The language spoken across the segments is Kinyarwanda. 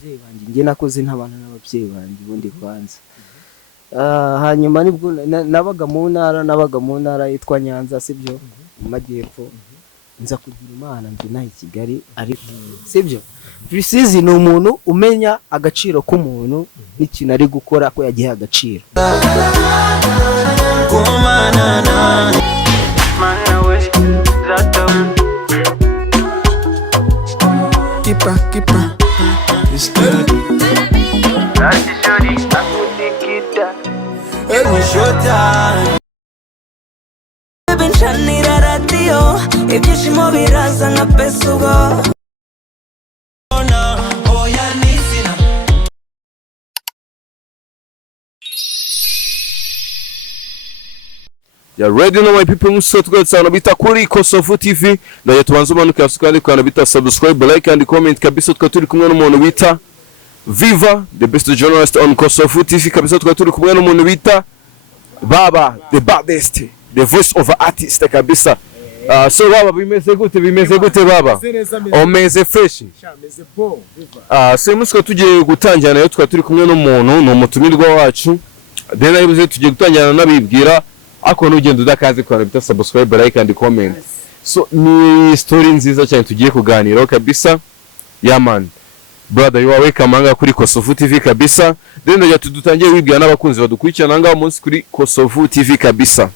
ababyeyi banjye njye nakoze ntabana n'ababyeyi banjye ubundi kwanza hanyuma nibwo nabaga mu ntara yitwa Nyanza sibyo mu majyepfo nza kugira Imana ndi nahi Kigali ariko sibyo Precision ni umuntu umenya agaciro k'umuntu n'ikintu ari gukora ko yagiye agaciro Kipa it's good. Benchanira radio ibyishimo biraza nka pesugo Ya ready no my people muso tugatsana bita kuri Kosovu TV ndaje tubanze umanuka kandi kana bita subscribe like and comment kabisa tukaturi kumwe n'umuntu bita Viva the best journalist on Kosovu TV kabisa tukaturi kumwe n'umuntu bita Baba the baddest the voice of an artist kabisa so Baba bimeze gute Baba omeze fresh so musko tugiye gutangira nayo tukaturi kumwe n'umuntu no mutumirwa wacu then ayibuze tugiye gutangira nabibwira ako nugenda udakaze kwa bita subscribe like and comment so ni story nziza cyane tugiye kuganira kabisa yeah man brother you are welcome anga kuri Kosovu TV kabisa then ndaje tudutangiye wibwira n'abakunzi badukurikirana anga umunsi kuri Kosovu TV kabisa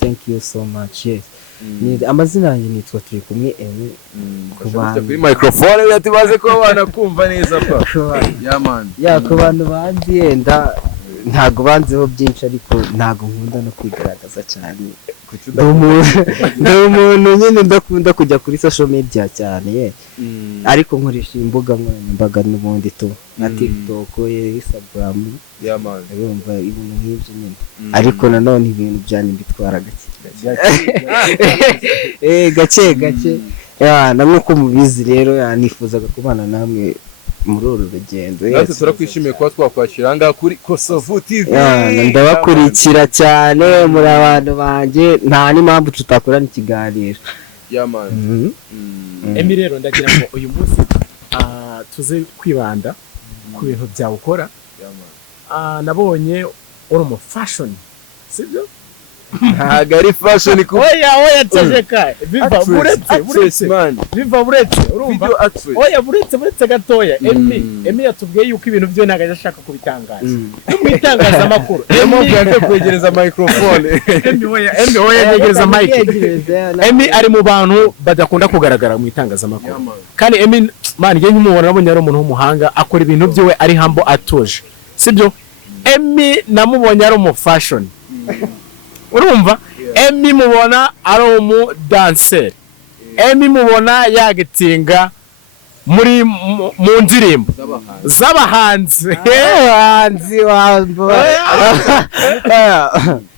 thank you so much yes ni amazina yanjye nitwa turi kumwe kubana kuri microphone yatibaze ko banakumva neza pa yeah man ya ku bantu bandiyenda ntago banzeho byinshi ariko ntago nkunda no kwigaragaza cyane umuntu nyine ndakunda kujya kuri social media cyane ariko nkoresha imbuga nkoranyambaga n'ubundi to na TikTok Instagram urumva ibintu nk'ibyo nyine ariko nanone ibintu byane bitwara gake namwe ko mubizi rero nifuzaga kubana namwe muri uru rugendo natwe turakwishimiye kuba twakwakira anga kuri Kosovu TV ndabakurikira cyane muri abantu banje nta n'impamvu tutakorana ikiganiro man Emi rero ndagira ngo uyu munsi tuze kwibanda ku bintu byawe ukora nabonye uri mu fashion sibyo Hagari fashion ku oya tejeka viva buretse urumva oya buretse gatoya Emi yatubwiye yuko ibintu byo nagaje ashaka kubitangaza kwitangaza amakuru Emi byanze kwegereza microphone Emi yegereza mic Emi ari mu bantu badakunda kugaragara mu itangaza amakuru kandi Emi man ngiye nk'umubona nabonye ari umuntu w'umuhanga akora ibintu byiwe ari humble atuje sibyo Emi namubonye ari mu fashion urumva Emi mubona ari umu dancer Emi mubona yagitinga muri mu ndirimbo z'abahanzi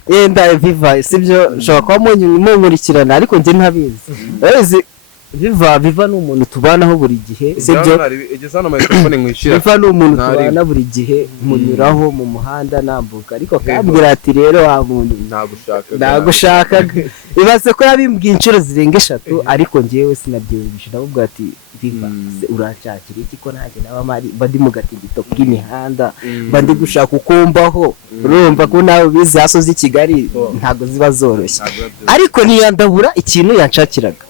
yenda Viva sibyo shaka ko munkurikirana ariko nje ntabizi Viva ni umuntu tubanaho buri gihe sibyo Viva ni umuntu tubana buri gihe munyuraho mu muhanda nambuka ariko kambwira ati rero wa muntu nagushakaga ibaze ko yabimbwiye inshuro zirenga 3 ariko ngewe sinabyumvisha nabwo ati Viva uracakira iki ko nanjye naba bandi mu gatigito k'imihanda bandi gushaka ukombaho urumva ko nawe bizi hasozi Kigali ntago ziba zoroshye ariko niyandabura ikintu yanshakiraga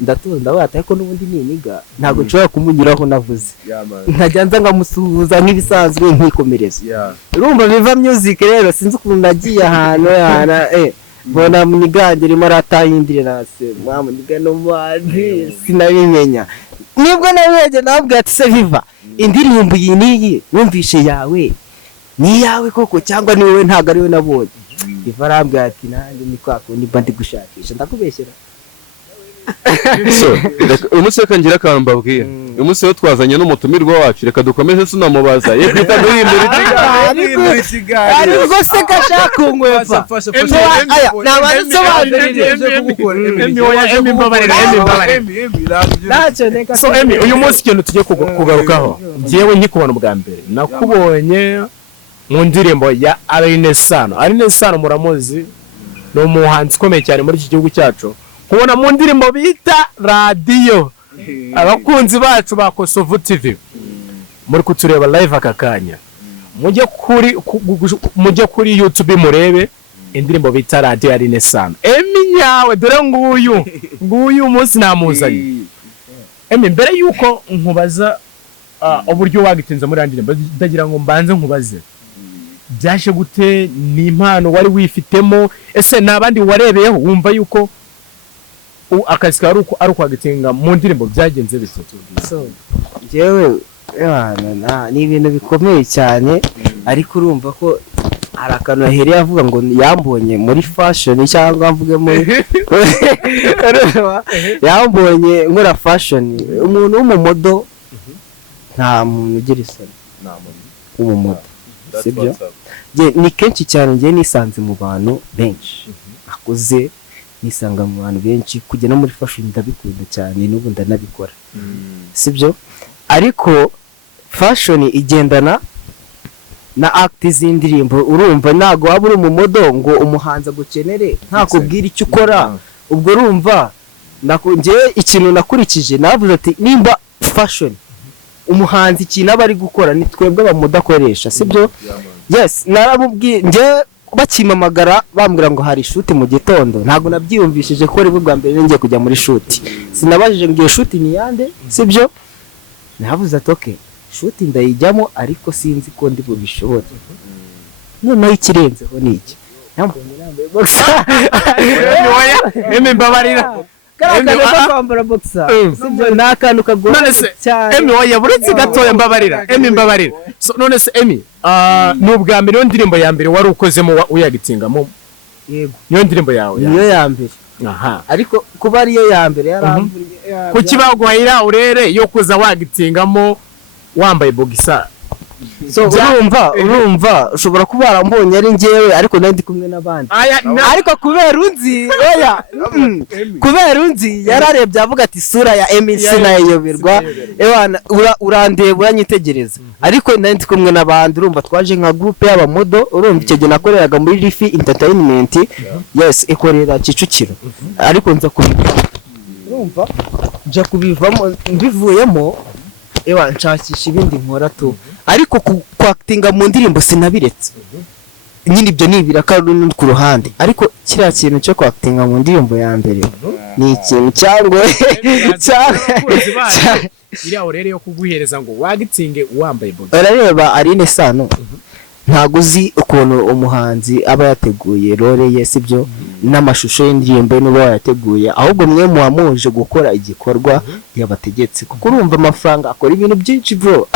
ndatonda wata ariko nubundi niniga ntago nshobora kumunyuraho navuze ntajyanza ngamusuhuza nk'ibisanzwe nkikomereza urumva Viva music rero sinzi ukuntu nagiye ahantu mbona munigandira maratayindire nase mama nigano mandi sinabimenya nibwo naweje nabwo ati se Viva indirimbo yiniyi wumvishe yawe ni yawe koko cyangwa ni wowe ntago ari we nabonye Viva arambwira ati nanjye ni kwako ni bandi gushakisha ndakubeshyera so umunsi kangira kambabwiye umunsi wo twazanye n'umutumirwa wacu reka dukomeze tunamubaza ye kwita duhindura ikiganiro ariko se gashaka ungwefa aya nabanze sobanurire so Emi uyu munsi kintu tugiye kugarukaho ngiyewe nkikubona bwa mbere nakubonye mu ndirimbo ya Aline Sano muramuzi no umuhanzi ukomeye cyane muri iki gihugu cyacu kubona mu ndirimbo bita radio abakunzi bacu ba Kosovu TV muri kutureba live akakanya mujye kuri YouTube murebe indirimbo bita Radio ya Renaissance. Emi nyawe dore nguyu umunsi namuzanye. Emi mbere yuko nkubaza uburyo wagitinza muri indirimbo ndagira ngo mbanze nkubaze byashe gute, ni impano wari wifitemo, ese nabandi warebeyeho wumva yuko akazi ka ari kwagitinga mu ndirimbo byagenze bise? So jewe ni ibintu bikomeye cyane, ariko urumva ko hari akantu ahereye avuga ngo yambonye muri fashion cyangwa mvuge muri yambonye nkora fashion. Umuntu w'umumodo nta muntu ugira isoni w'umumodo, sibyo? Ni kenshi cyane ngiye nisanze mu bantu benshi akuze, nisanga mu bantu benshi kujya no muri fashion ndabikunda cyane, n'ubu ndanabikora, sibyo? Ariko fashion igendana na act z'indirimbo. Urumva nago waba uri mu modo ngo umuhanza gukenere nta kubwira icyo ukora, ubwo urumva nje ikintu nakurikije navuze ati nimba fashion umuhanzi ikintu aba ari gukora ni twebwe abamudakoresha, sibyo? Yes, narabubwiye nje bakimamagara bambwira ngo hari shoot mu gitondo, ntago nabyiyumvishije ko ari bwa mbere ngiye kujya muri shoot. Sinabajije ngo iyo shoot ni yande, sibyo? Navuze ati okay, shoot ndayijyamo ariko sinzi ko ndi bubishobora. Noneho ikirenzeho ni iki? Yambonye nambaye boxer. Emi mbabarira. Karaka kwambara boxer. Sibyo nakantu kagora. None se Emi oya buretse gatoya mbabarira. Emi mbabarira. So none se Emi n'ubwa mbere yo ndirimbo ya mbere wari ukozemo uyagitingamo? Yego. Niyo ndirimbo yawe? Niyo ya mbere. Aha. Ariko kuba ariyo ya mbere yaramvuriye. Kuki baguhayira urere yo kuza wagitingamo wambaye boxer? So urumva ushobora kuba warambonye ari njyewe ariko nandi kumwe n'abandi, ariko kubera unzi yararebye avuga ati sura ya Emil sinayoberwa, urandeba uranyitegereza, ariko nandi kumwe n'abandi. Urumva twaje nka groupe y'abamodo, urumva icyo gihe nakoreraga muri Rifi Entertainment, yes, ikorera Kicukiro, ariko nza urumva nja kubivamo, mbivuyemo nshakisha ibindi nkora tu, ariko kwactinga mu ndirimbo sinabiretse. Nyine ibyo nibiraka ku ruhande, ariko kiriya kintu cyo kwactinga mu ndirimbo ya mbere ni ikintu cyangwa iriya urere yo kuguhereza ngo wagitinge wambaye boxer. Urareba Aline Sano ntago uzi ukuntu umuhanzi aba yateguye role ye, sibyo? N'amashusho y'indirimbo n'uba yateguye, ahubwo mwe muhamuje gukora igikorwa yabategetse, kuko urumva amafaranga akora ibintu byinshi bro.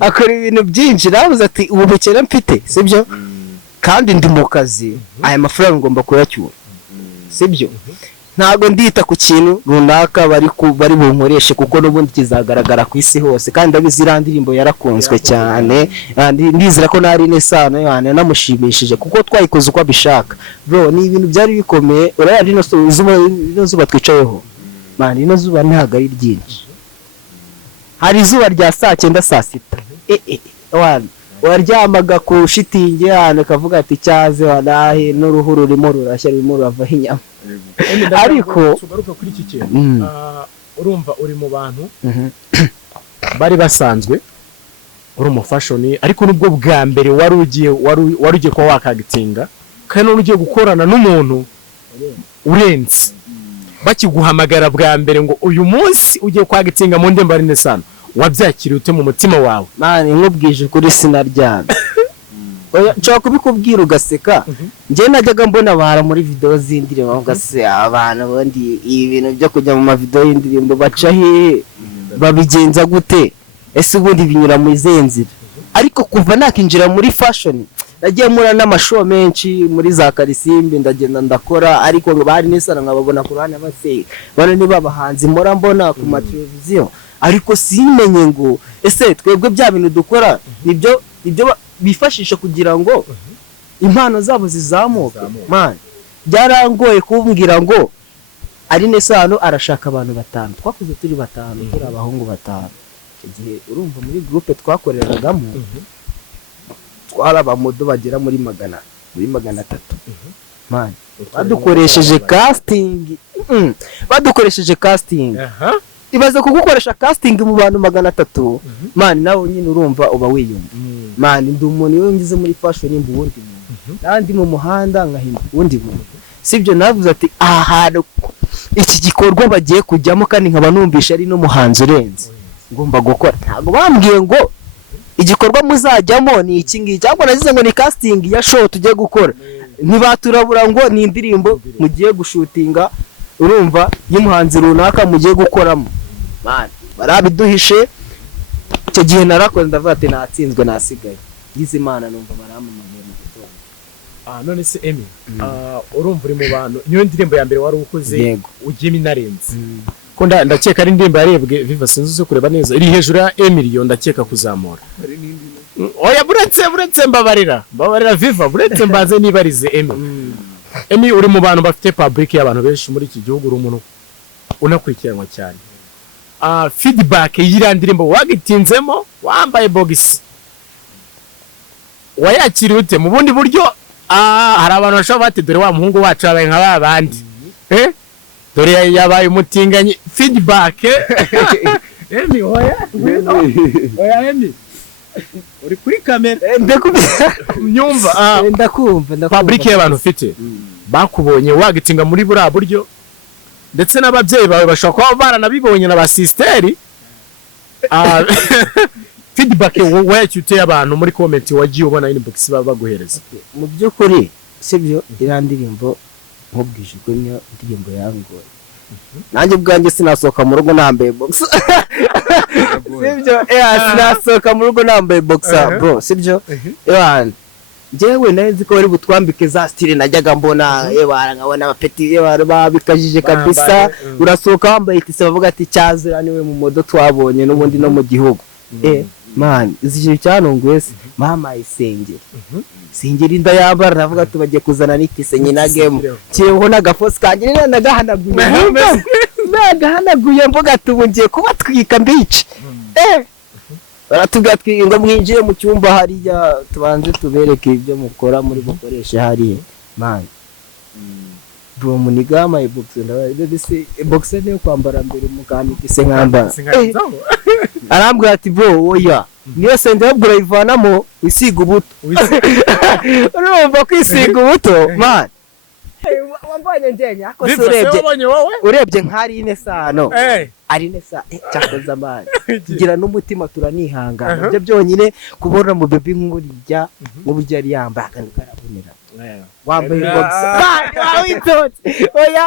Akora ibintu byinshi. Navuze ati ubu bukene mfite, sibyo? Kandi ndi mu kazi, aya mafaranga ngomba kuyacyura, sibyo? Ntago ndita ku kintu runaka bari bunkoreshe, kuko n'ubundi kizagaragara ku isi hose, kandi ndabizi ndirimbo yarakunzwe cyane, ndizira ko nari nesano yana namushimishije kuko twayikoze uko abishaka. Bro, ni ibintu byari bikomeye. Uraya rino zuba twicayeho, man, rino zuba ntago ari ryinshi. Hari izuba rya saa 9 saa 6 waryamaga ku shitingi hano kavuga ati cyaze walahi n'uruhu rurimo rurashya rurimo ruravaho inyama. Ariko tugaruka kuri iki kintu, urumva uri mu bantu bari basanzwe uri mu fashion, ariko nubwo bwa mbere wari ugiye kwa wakagitinga, kandi ugiye gukorana n'umuntu urenze, bakiguhamagara bwa mbere ngo uyu munsi ugiye kwagitinga mu ndemba Renaissance, wabyakiriye ute mu mutima wawe? Mani nkubwije kuri sinaryana. Oya nshaka kubikubwira ugaseka. Nje najyaga mbona bahara muri video z'indirimbo ngase abana bandi ibintu byo kujya mu mavideo y'indirimbo baca he babigenza gute, ese ubundi binyura mu izenzira. Ariko kuva nakinjira muri fashion nagiye mura n'amashow menshi muri za Karisimbi, ndagenda ndakora, ariko ngo bari nesana nkababona ku ruhande base bane niba bahanzi mora mbona ku mateleviziyo, ariko simenye ngo ese twebwe bya bintu dukora nibyo bifashisha kugira ngo impano zabo zizamuke. Man, byarangoye kumbwira ngo ari nesano arashaka abantu 5, twakuze turi 5, turi abahungu 5. Igihe urumva muri groupe twakoreragamo twara abamodo bagera muri 300. Man, badukoresheje casting ibaze kugukoresha casting mu bantu 300 man nawe nyine urumva uba wiyumva man ndi umuntu iyo ngize muri fashion imbu wundi muntu kandi mu muhanda ngahinda wundi muntu sibyo navuze ati ahantu iki gikorwa bagiye kujyamo kandi nkaba numvisha ari no muhanzi urenze ngomba gukora ntago bambwiye ngo igikorwa muzajyamo ni iki ngiki cyangwa nazize ngo ni casting ya show tujye gukora ntibaturabura ngo ni indirimbo mugiye gushutinga urumva y'umuhanzi runaka mugiye gukoramo man barabiduhishe icyo gihe narakoze ndavuga ati natsinzwe nasigaye yize Imana numva baramamaye mu gitondo none se Emmy urumva uri mu bantu niyo ndirimbo ya mbere wari ukoze ugiyemo inarenze ko ndakeka ari indirimbo yarebwe Viva sinzi zo kureba neza iri hejuru ya Emilio ndakeka kuzamura oya buretse mbabarira Viva buretse mbaze nibarize Emmy uri mu bantu bafite public y'abantu benshi muri iki gihugu uri umuntu unakurikiranwa cyane feedback y'iriya ndirimbo wagitinzemo wambaye box wayakiriye ute mu bundi buryo hari abantu bashobora bati dore wa muhungu wacu abaye nka babandi dore yabaye umutinganyi feedback Emmy oya Emmy uri kuri kamera nyumva ndakumva public y'abantu ufite bakubonye wagitinga muri buriya buryo ndetse n'ababyeyi bawe bashobora kuba baranabibonye na ba sisteri feedback wayakiriye abantu muri comment wagiye ubona inbox baguhereza mu by'ukuri sibyo irandirimbo nkubwije ko niyo ndirimbo yangoye nanjye ubwanjye sinasohoka mu rugo nambaye box sibyo sinasohoka mu rugo nambaye boxer bro sibyo njyewe nzi ko bari butwambike za style najyaga mbona nkabona abapeti babikajije kabisa urasohoka wambaye itise bavuga ati cyazira niwe mu modo twabonye n'ubundi no mu gihugu man izije cyanonguye se mama isengeri ndayambara navuga ati bagiye kuzana n'itise nyina game kiyeho n'agafosi kanjye nagahanaguye mvuga ati ubu ngiye kuba twika mbice baratubwira ngo mwinjiye mu cyumba hariya tubanze tubereke ibyo mukora muri gukoresha hariya man bro munigama boxer ndabaye se boxer niyo kwambara mbere mukanika ise nkamba arambwira ati bro oya niyo sende babwira ivanamo wisiga ubuto urumva kwisiga ubuto man wambanye njenya ako urebye nkari ine sano ari nesa cyakoza amani kigira n'umutima turanihangana byo byonyine kubona mu baby nk'urijya nk'uburyo ari yambaye akantu karabonera wambaye box oya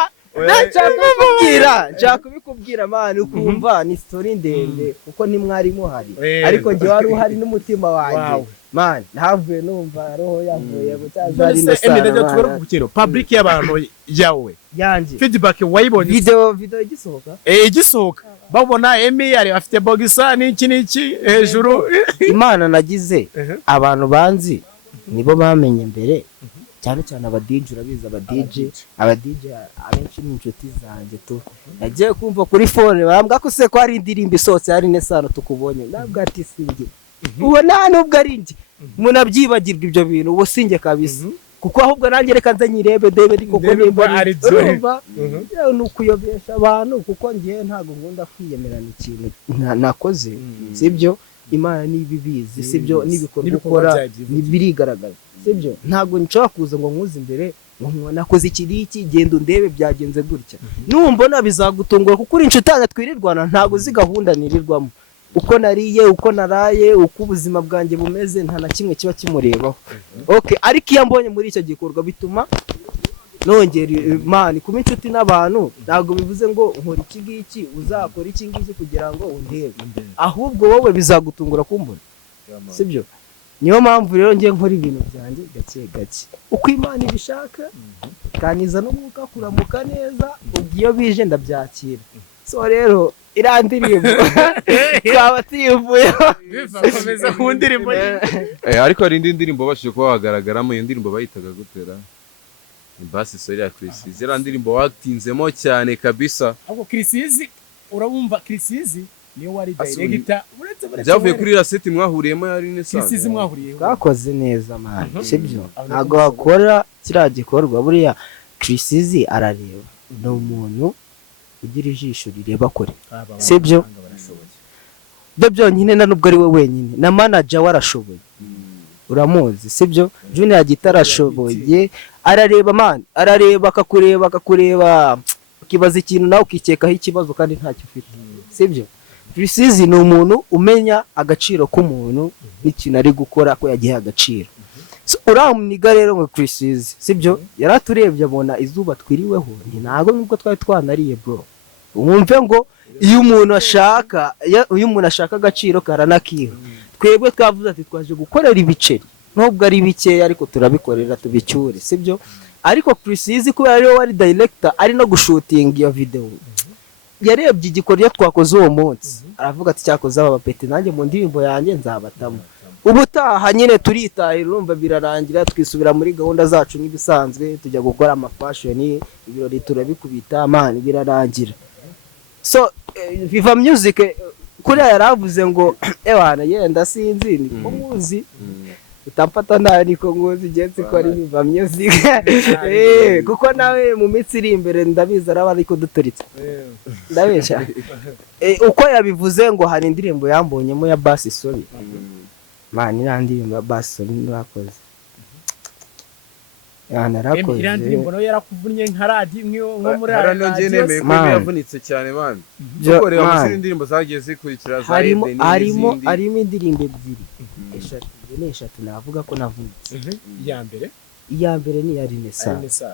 nshaka kubikubwira man ukumva ni story ndende kuko ni mwari muhari ariko ngiye wari uhari n'umutima wanjye man ntavuye numva roho yavuye gutazari nesa public y'abantu yawe yanjye feedback wayibonye video igisohoka babona Emmy ari afite boxer n'iki hejuru Imana nagize abantu banzi nibo bamenye mbere cyane cyane aba DJ urabiza aba DJ abenshi n'inshuti zanjye tu nagiye kumva kuri phone bambwa ko se ko ari indirimbo isose ari nesano tukubonye nabwo ati singe ubona nubwo ari nge munabyibagirwa ibyo bintu ubu singe kabisa kuko ahubwo nanjye reka nze nyirebe debe koko nimba ari urumva nukuyobesha abantu kuko ngiye ntago ngunda kwiyemerana ikintu nakoze sibyo Imana nibibizi sibyo nibikorwa ukora nibirigaragaza sibyo ntago nshaka kuza ngo nkuze imbere ngo nakoze iki genda ndebe byagenze gutya numbona bizagutungura kuko uri inshuti yanjye twirirwana ntago zigahunda nirirwamo uko nariye uko naraye uko ubuzima bwanjye bumeze nta na kimwe kiba kimurebaho okay ariko iyo mbonye muri icyo gikorwa bituma nongera Imana kuba inshuti n'abantu ntago bivuze ngo nkora iki ngiki uzakora iki ngiki kugira ngo undebe ahubwo wowe bizagutungura kumbona sibyo niyo mpamvu rero ngiye nkora ibintu byanjye gake uko Imana ibishaka kaniza n'umwuka kuramuka neza ubwiyo bije ndabyakira so rero irandirimbo twaba tuyivuye bikomeza ku ndirimbo ariko hari indi ndirimbo bashije kuba bagaragaramo iyo ndirimbo bayitaga gutera Basi sori ya Chrisizi irandirimbo watinzemo cyane kabisa ahubwo Chrisizi urabumva Chrisizi niyo wari director byavuye kuri raseti mwahuriyemo yari nesa Chrisizi mwahuriye bakoze neza man sibyo ntago akora kira gikorwa buriya Chrisizi arareba no umuntu ugira ijisho rireba kure sibyo byo byonyine na nubwo ari we wenyine na manager warashoboye uramuzi sibyo Junior gitarashoboye arareba man arareba akakureba ukibaza ikintu nawe ukikekaho ikibazo kandi ntacyo ufite sibyo Precision ni umuntu umenya agaciro k'umuntu n'ikintu ari gukora ko yagiye agaciro uramuniga rero ngo Precision sibyo yaraturebye abona izuba twiriweho ni nago nubwo twari twanariye bro umumve ngo iyo umuntu ashaka agaciro karanakiha twebwe twavuze ati twaje gukorera ibiceri nubwo ari bikeya ariko turabikorera tubicyure sibyo ariko Precision kubera ariwe wari director ari no gushutinga iyo video yarebye igikoryo twakoze uwo munsi aravuga ati cyakoze aba bapeti nanjye mu ndirimbo yanjye nzabatamo ubutaha nyine turitahira urumva birarangira twisubira muri gahunda zacu nk'ibisanzwe tujya gukora ama fashion ibirori turabikubita man birarangira so Viva Music kuri yaravuze ngo ewana yenda sinzi ni ko muzi utampata nani ko ngozi genzi ko ari Viva Music kuko nawe mu mitsi iri imbere ndabiza araba ariko duturitse ndabesha uko yabivuze ngo hari indirimbo yambonyemo ya Bass Sorry man ndirimbo ya Bass Sorry nakoze narakoze indirimbo no yarakuvunnye nka radio nko muri radio ngiye nemeye ko yavunitse cyane man dukorera mu indirimbo zagiye zikurikira za harimo indirimbo ebyiri eshatu navuga ko navunitse iya mbere ni ya Renaissance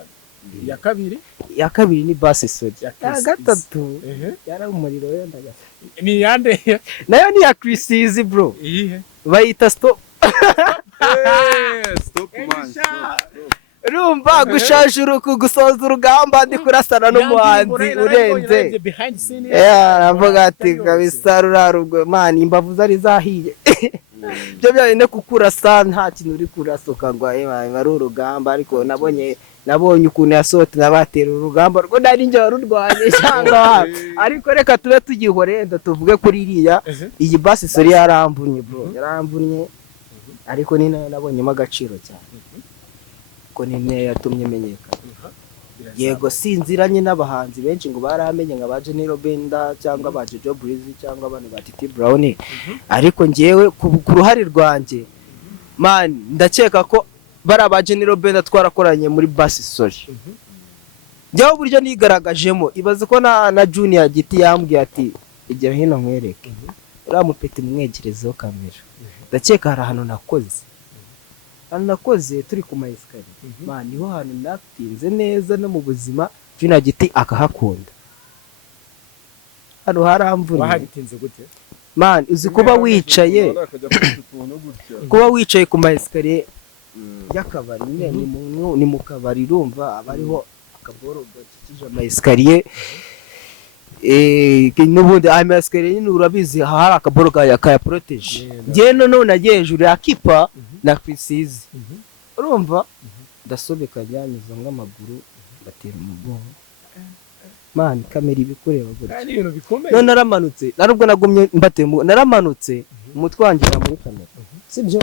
iya kabiri ni Bass Sorry ya gatatu yari umuriro wenda ni yande nayo ni ya Precision bro bayita stop man rumva gushajuru kugusoza urugamba ndi kurasana n'umuhanzi urenze aravuga ati kabisa rurarugwe man imbavu zari zahiye byo byane kukurasa nta kintu uri kurasoka ngo ari urugamba ariko nabonye ukuntu yasohote nabatera urugamba rwo nari nje warurwanye cyangwa ariko reka tube tugihorenda tuvuge kuri iriya iyi Bass Sorry yarambunye bro yarambunye ariko ni nayo nabonyemo agaciro cyane ko nine yatumye menyekana yego sinziranye n'abahanzi benshi ngo baramenye nka ba General Benda cyangwa ba Jojo Breezy cyangwa abantu ba Titi Brown ariko ngewe ku ruhare rwanjye man ndakeka ko bara ba General Benda twarakoranye muri Bass Sorry njyewe buryo nigaragajemo ibaze ko na Junior Giti yambwiye ati igihe hino nkwereke uramupete mwegerezeho kamera ndakeka hari ahantu nakoze turi ku maesikari man niho hantu natinze neza no mu buzima Junior Giti akahakunda hano haramvunye wahatinze gute man uzi kuba wicaye ku maesikari y'akabari ni mu kabari urumva abariho akaboro gakikije maesikari n'ubundi maesikari nyine urabizi hari akaboro kaya protege ngiye none nagiye hejuru ya kipa na Precision urumva ndasobeka byanyuze nk'amaguru batera umugongo man kamera ibikureba gutya none naramanutse narubwo nagumye mbatemo naramanutse umutwe wanjye muri kamera sibyo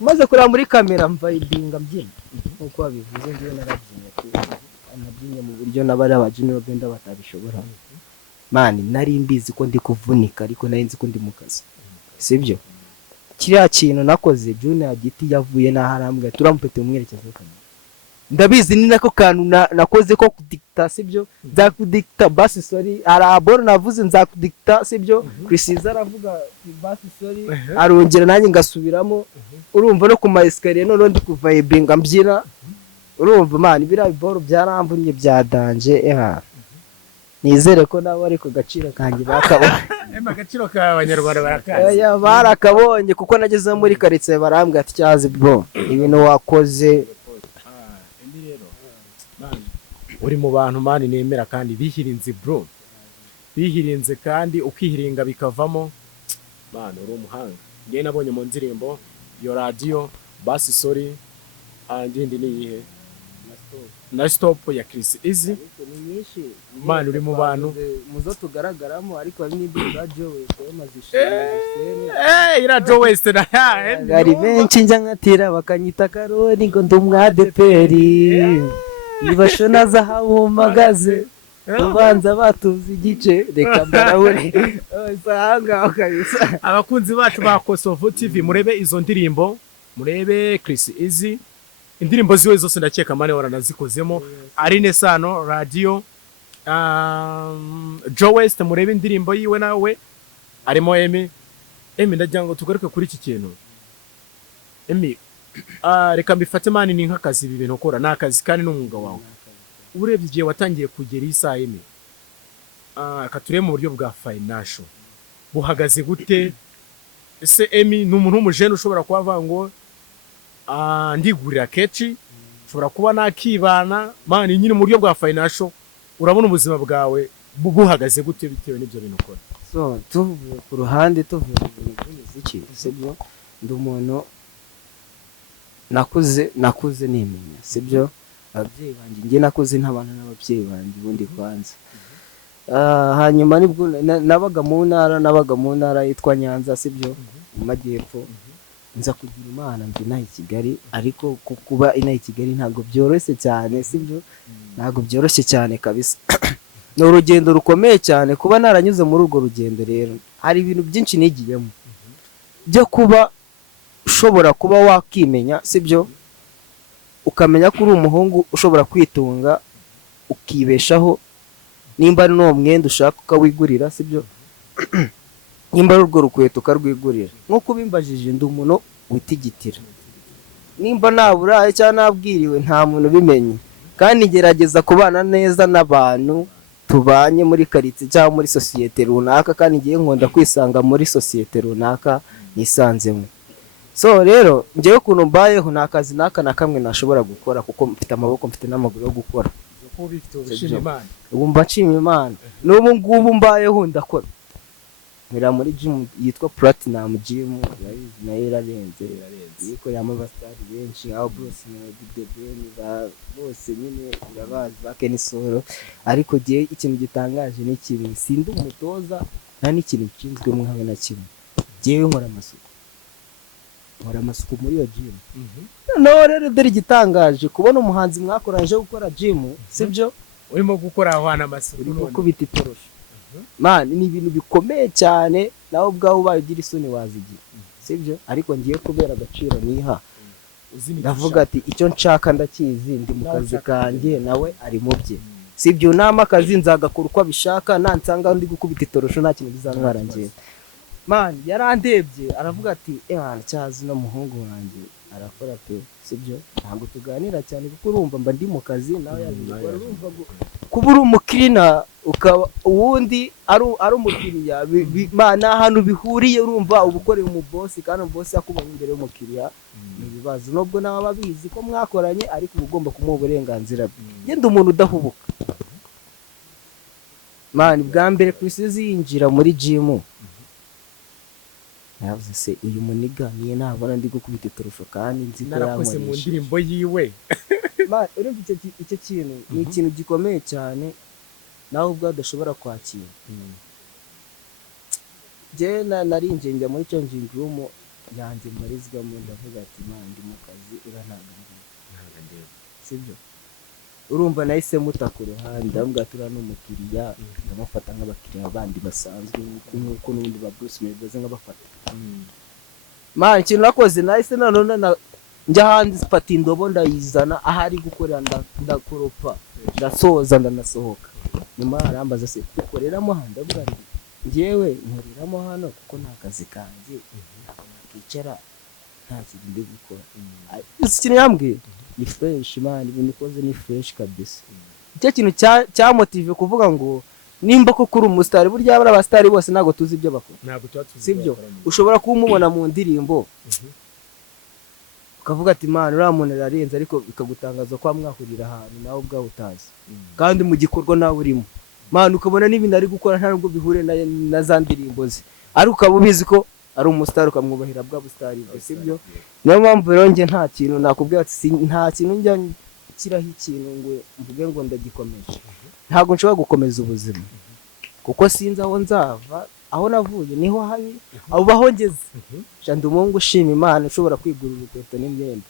maze kureba muri kamera mvayibinga mbyina nkuko babivuze ngiye narabyinye mu buryo nabari aba General Benda batabishobora man nari mbizi ko ndi kuvunika ariko nari nzi ko ndi mu kazi sibyo kiriya kintu nakoze Junior Giti yavuye naharambwa turampete umwerekezo kamera ndabizi ni nako kantu nakoze ko kudikta sibyo nzakudikta Bass Sorry araboro navuze nzakudikta sibyo Precision aravuga Bass Sorry arongera nanjye ngasubiramo urumva no ku maesikariye none ndi kuva ibinga mbyina urumva man bira biboro byarambunye byadanje nizere ko nabo ari ku gaciro kanjye bakabonye agaciro k'abanyarwanda barakazi barakabonye kuko nageze muri karitsiye barambwira ati cyazi bro ibintu wakoze uri mu bantu mani nemera kandi bihirinze bro bihirinze kandi ukihiringa bikavamo mani uri umuhanga ngiye nabonye mu ndirimbo yo radio Bass Sorry ndi niyihe na stop ya Chris Easy mani uri mu bantu muzo tugaragaramo ariko hari n'indi radio ira West na gari benshi njya nkatira bakanyita karoni ngo ndumwadeperi nibashona zahabu magaze ubanza batuzi igice reka mbarabure usanga kabisa. Abakunzi bacu ba Kosovo TV murebe izo ndirimbo, murebe Chris Easy, indirimbo ziwe zose ndakeka mane waranazikozemo, Arine Sano radio, Joe West murebe indirimbo yiwe nawe arimo Emi ndagira ngo tugaruke kuri iki kintu. Emi reka mbifate mani ni nk'akazi ibi bintu ukora, ni akazi kandi n'umwuga wawe. Urebye igihe watangiye kugera isaha Emi, kature mu buryo bwa financial buhagaze gute? Ese Emi ni umuntu w'umujene ushobora kuba avuga ngo ndigurira kechi, ushobora kuba nakibana mani nyine mu buryo bwa financial, urabona ubuzima bwawe buhagaze gute bitewe n'ibyo bintu ukora? So tuvuye ku ruhande, tuvuye mu bintu by'umuziki, sibyo, ndi umuntu nakuze nimenya, sibyo, ababyeyi banjye njye nakuze ntabana n'ababyeyi banjye ubundi kwanza. Hanyuma nibwo nabaga mu ntara yitwa Nyanza, sibyo, mu majyepfo. Nza kugira Imana ndi nahi Kigali, ariko kuba inahi Kigali ntabwo byoroshye cyane, sibyo, ntabwo byoroshye cyane kabisa. Ni urugendo rukomeye cyane kuba naranyuze muri urwo rugendo. Rero hari ibintu byinshi nigiyemo byo kuba ushobora kuba wakimenya, sibyo, ukamenya ko uri umuhungu ushobora kwitunga ukibeshaho, nimba ari no mwenda ushaka ukawigurira, sibyo, nimba ari urwo rukweto ukarwigurira. Nkuko bimbajije ndi umuntu witigitira, nimba naburaye cyangwa nabwiriwe nta muntu bimenye, kandi ngerageza kubana neza n'abantu tubanye muri karitsiye cyangwa muri sosiyete runaka, kandi ngiye nkunda kwisanga muri sosiyete runaka nisanzemo. So rero ngewe ukuntu mbayeho nta kazi naka na kamwe nashobora gukora kuko mfite amaboko, mfite n'amaguru yo gukora. Ubu mba nshima Imana, n'ubu ngubu mbayeho ndakora. Nkora muri gym yitwa Platinum Gym, nayo irarenze, yikorera abasitari benshi aho Bruce na Didebeni bose nyine urabazi bakenisoro. Ariko giye ikintu gitangaje ni kimwe, sindi umutoza nta n'ikintu nshinzwe mwawe na kimwe. Giye nkora amasuku muri iyo gym. No rero dore gitangaje kubona umuhanzi mwakoranje gukora gym, sibyo, urimo gukora ahwana amasuku urimo kubita itorosho. Man, ni ibintu bikomeye cyane, nawe ubwawe ubaye ugira isoni wazigira, sibyo, ariko ngiye kubera agaciro niha. Ndavuga ati icyo nshaka ndakizi, ndi mu kazi kanjye nawe ari mu bye, sibyo, nama akazi nzagakora uko abishaka, nansanga ndi gukubita itorosho nta kintu bizantwara ngiye. Man, yarandebye aravuga ati cyazi no muhungu wanjye arakora pe, sibyo, ntabwo tuganira cyane kuko urumva mba ndi mu kazi nawe yabikora. Urumva kuba uri umukirina ukaba uwundi ari umukiriya, nta hantu bihuriye. Urumva ubukoreye umubosi kandi umubosi akubonye imbere y'umukiriya ni ibibazo, nubwo nawe babizi ko mwakoranye, ariko ugomba kumuha uburenganzira bwe. Ngende umuntu udahubuka. Man, bwa mbere Chris yinjira muri gym, navuze se uyu muniga niye nabona ndi gukubita itorosho kandi nzi ko narakoze mu ndirimbo yiwe. Urumva icyo kintu ni ikintu gikomeye cyane nawe ubwo adashobora kwakira. Je narinje njya muri changing room yanjye mbarizwamo, ndavuga ati ndi mu kazi urantagambiye, sibyo. Urumva nahise muta ku ruhande, ndavuga tura n'umukiriya, ndamufata nk'abakiriya bandi basanzwe nk'uko n'ubundi ba Bruce Melody nk'abafata. Man, ikintu nakoze nahise nanone njya hanze sipati indobo ndayizana, ahari gukorera ndakoropa, ndasoza ndanasohoka. Nyuma arambaza se ukoreramo hano, ndavuga nti ngewe nkoreramo hano kuko nta kazi kanjye, nakicara nta kintu ndi gukora. Ikintu yambwiye ni fresh, man, ibintu koze ni fresh kabisa. Icyo kintu cyamotive kuvuga ngo nimba ko kuri umustar, burya abara abastar bose nago tuzi ibyo bakora, ntabwo tuzi, sibyo. Ushobora kumubona mu ndirimbo ukavuga ati man, uriya muntu ararenze, ariko bikagutangaza ko mwahurira ahantu nawe ubwawe utazi, kandi mu gikorwa nawe urimo. Man, ukabona n'ibintu ari gukora nta nubwo bihure na za ndirimbo ze, ariko ukaba ubizi ko ari umustar, ukamwubahira bwa bustar bwe, sibyo. Niyo mpamvu rero njye nta kintu nakubwira ati nta kintu njya kiraho ikintu ngo mvuge ngo ndagikomeje. Ntabwo nshobora gukomeza ubuzima kuko sinzi aho nzava, aho navuye niho habi, abo bahongeze. Ndi umuhungu ushima Imana, ushobora kwigurira urukweto n'imyenda.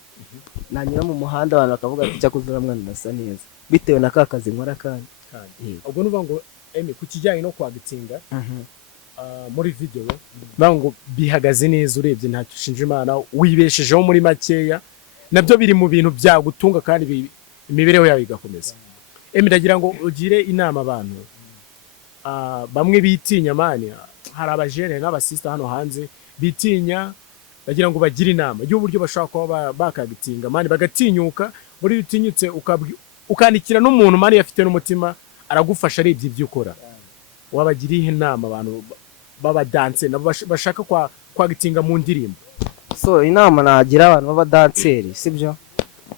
Nanyura mu muhanda abantu bakavuga ati cyakoze uramwana nasa neza, bitewe na kakazi nkora kandi ubwo nuvuga ngo Emi ku kijyanye no kwagitinga muri video bango bihagaze neza urebye ntacyo ushinja Imana wibeshejeho muri makeya nabyo biri mu bintu byagutunga kandi imibereho yawe igakomeza. Emi ndagira ngo ugire inama abantu bamwe bitinya mani, hari abajene n'abasista hano hanze bitinya, ndagira ngo bagire inama y'uburyo bashaka kuba bakagitinga mani bagatinyuka. Buri utinyutse ukandikira n'umuntu mani yafite n'umutima aragufasha arebye ibyo ukora, wabagiriye inama abantu baba dance nabo bashaka kwagitinga mu ndirimbo? So inama nagira abantu baba danceri sibyo,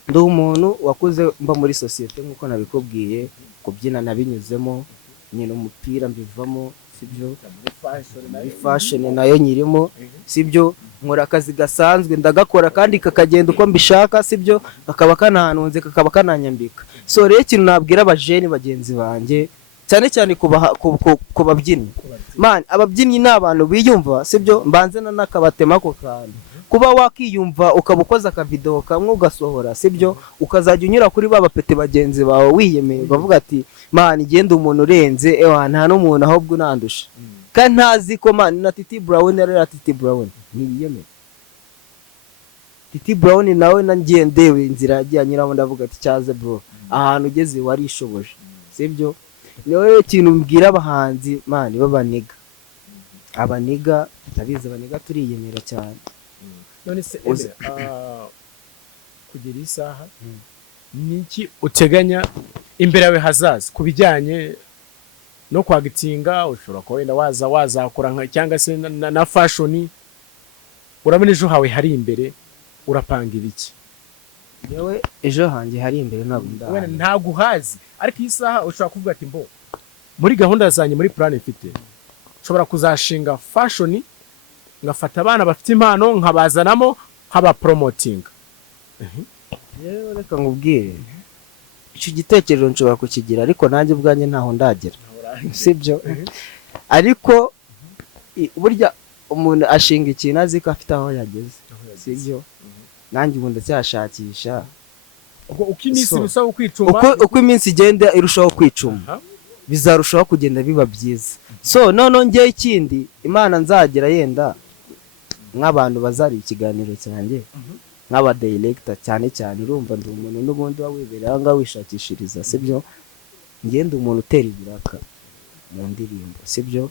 ndi umuntu wakuze mba muri societe nkuko nabikubwiye, kubyina nabinyuzemo, nyine umupira mbivamo sibyo, muri fashion nayo nyirimo sibyo, nkora akazi gasanzwe ndagakora kandi kakagenda uko mbishaka sibyo, kakaba kanahanunze kakaba kananyambika. So rero ikintu nabwira abajeni bagenzi banjye cyane cyane ku babyinnyi man, ababyinnyi ni abantu biyumva sibyo, mbanze nakabatema ko kandi kuba wakiyumva ukaba ukoza akavideo kamwe ugasohora sibyo, ukazajya unyura kuri bapete bagenzi bawe wiyemeye bavuga ati man igenda umuntu urenze nta n'umuntu ahubwo unandusha, kandi ntazi ko man na Titi Brown rero Titi Brown niyeme Titi Brown nawe nangendewe inzira yagiye anyuramo ndavuga ati cyaze bro ahantu ugeze warishoboje sibyo. Niyo kintu mbwira abahanzi man babaniga, abaniga ndabizi abaniga turiyemera cyane. None se kugira isaha niki uteganya imbere yawe hazaza kubijyanye no kwagitinga? Ushobora ko wenda wazakora nka cyangwa se na fashion, urabona ejo hawe hari imbere urapanga ibiki? Yewe ejo hanjye hari imbere ntabwo uhazi, ariko isaha ushobora kuvuga ati mbo muri gahunda zanjye muri plan ifite ushobora kuzashinga fashion, ngafata abana bafite impano nkabazanamo nkaba promoting. Yewe reka ngubwire icyo gitekerezo nshobora kukigira, ariko nanjye ubwanjye ntaho ndagera sibyo. Ariko burya umuntu ashinga ikintu azi ko afite aho yageze sibyo, nanjye ubu ndacyashakisha. Uko iminsi irushaho kwicuma, uko iminsi igenda irushaho kwicuma bizarushaho kugenda biba byiza. So none ngiye ikindi Imana nzagira yenda nk'abantu bazari ikiganiro cyanjye nk'aba director cyane cyane, urumva ndi umuntu n'ubundi wawibereye anga wishakishiriza sibyo, ngende umuntu utera ibiraka mu ndirimbo sibyo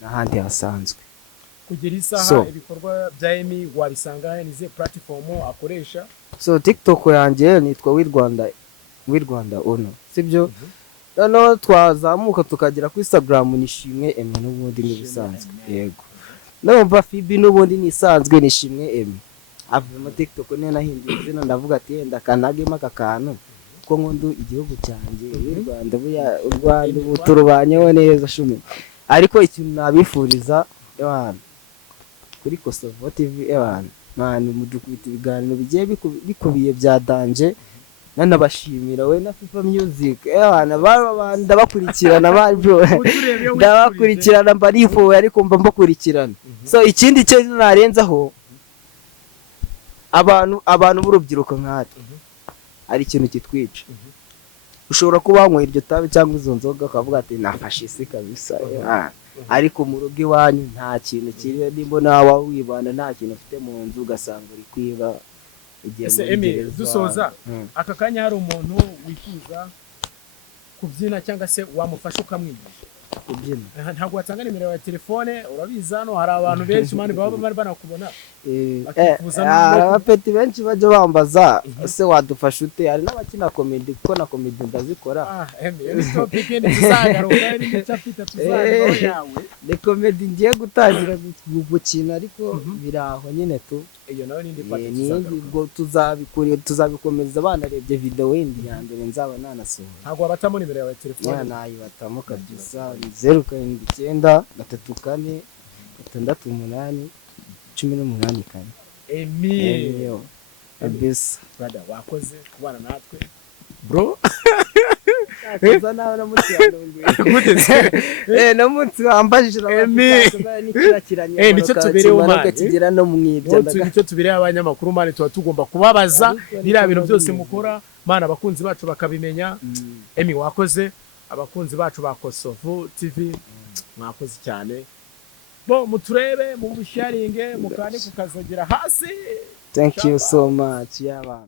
n'ahandi hasanzwe. Kugira isaha ibikorwa bya Emi wabisanga nize platform akoresha? So TikTok yanjye nitwa Rwanda Ono sibyo. Noneho twazamuka tukagera ku Instagram nishimwe Emi n'ubundi nibisanzwe. Yego numva Fibi n'ubundi nisanzwe nishimwe Emi. Avuye mu TikTok ne nahinduye izina ndavuga ati yenda kanagema akakantu ko nkundu igihugu cyanjye Rwanda buya Rwanda buturubanyeho neza shumi. Ariko ikintu nabifuriza y'abantu kuri Kosovo TV y'abantu mani mudukwita ibiganiro bigiye bikubiye bya danje, nanabashimira we na FIFA Music y'abantu ndabakurikirana bari bro ndabakurikirana mbarifuwe ariko mba mbakurikirana. So ikindi cyo narenzaho abantu b'urubyiruko nkatwe ari ikintu kitwica. Ushobora kuba wanywa iryo tabi cyangwa izo nzoga ukavuga ati nafashe isi kabisa, ariko mu rugo iwanyu nta kintu kiri, nimba nawe wibana nta kintu ufite mu nzu ugasanga uri kwiba ugiye muri gereza. Dusoza aka kanya hari umuntu wifuza kubyina cyangwa se wamufasha ukamwigisha kubyina, ntabwo watanga nimero ya telefone? Urabizi hano hari abantu benshi mani baba bari banakubona abapeti benshi bajya bambaza ese wadufasha ute. Hari n'abakina comedy kuko na comedy ndazikora. Ni comedy ngiye gutangira gukina ariko biraho nyine tu. Iyo nawe nindi tuzabikomeza banarebye video yindi ya mbere nzaba nanasohora. Ntabwo wabatamo nimero ya telefone? Nayibatamo kabisa 079 34 68 18 kane. Emi abis brother wakoze kubana natwe bro. Kaza nawe na mutsi na mutsi wambajije na nikiranye nicyo tubereho mani kigira no mwibya nicyo tubereye abanyamakuru mani tuba tugomba kubabaza biriya bintu byose mukora mana abakunzi bacu bakabimenya. Emi wakoze abakunzi bacu ba Kosovo TV mwakoze cyane bo muturebe mu sharinge mukandi kukazogera hasi. Thank you so much yaba